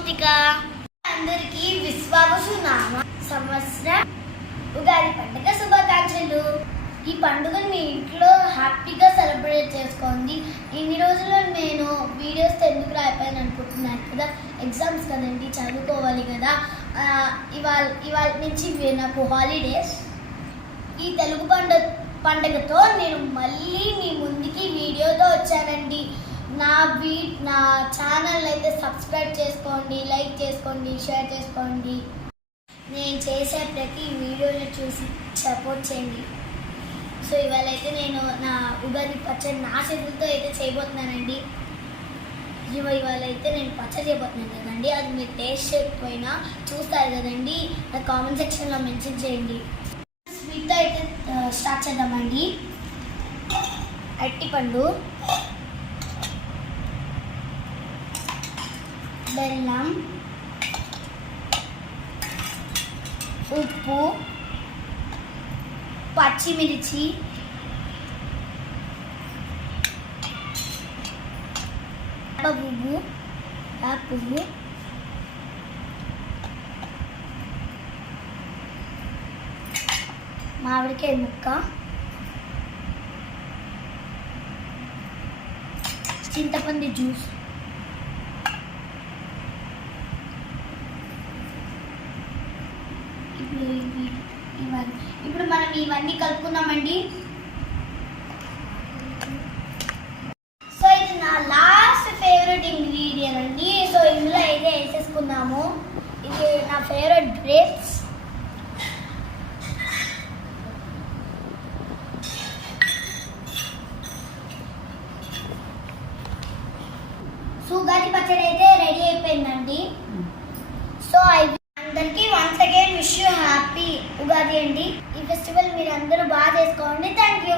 మౌక్తిక. అందరికీ విశ్వావసునామ సంవత్సర ఉగాది పండుగ శుభాకాంక్షలు. ఈ పండుగను మీ ఇంట్లో హ్యాపీగా సెలబ్రేట్ చేసుకోండి. ఇన్ని రోజులు నేను వీడియోస్ ఎందుకు రాయిపోయాను అనుకుంటున్నాను కదా, ఎగ్జామ్స్ కదండి, చదువుకోవాలి కదా. ఇవాళ నుంచి నాకు హాలిడేస్. ఈ తెలుగు పండుగతో నేను మళ్ళీ మీ ముందుకి వీడియోతో వచ్చానండి. నా ఛానల్ అయితే సబ్స్క్రైబ్ చేసుకోండి, లైక్ చేసుకోండి, షేర్ చేసుకోండి. నేను చేసే ప్రతి వీడియోని చూసి సపోర్ట్ చేయండి. సో ఇవాళ అయితే నేను నా ఉగాది పచ్చడి నా చేతులతో అయితే చేయబోతున్నానండి. ఇవాళ అయితే నేను పచ్చడి చేయబోతున్నాను కదండి, అది మీరు టేస్ట్ చేయకపోయినా చూస్తారు కదండి, నా కామెంట్ సెక్షన్లో మెన్షన్ చేయండి. స్వీట్తో అయితే స్టార్ట్ చేద్దామండి. అరటిపండు, బెల్లం, ఉప్పు, పచ్చిమిర్చి, పువ్వు, మామిడికాయ ముక్క, చింతపండు జ్యూస్, ఇప్పుడు మనం ఇవన్నీ కలుపుకుందామండి. సో ఇది నా లాస్ట్ ఫేవరెట్ ఇంగ్రీడియంట్ అండి. సో ఇందులో అయితే వేసేసుకుందాము. ఇది నా ఫేవరెట్ గ్రేప్స్. ఉగాది పచ్చడి అయితే రెడీ అయిపోయిందండి. సో అందరికీ once again wish you happy Ugadi అండి. ఈ ఫెస్టివల్ మీరు అందరూ బాగా చేసుకోండి. Thank you.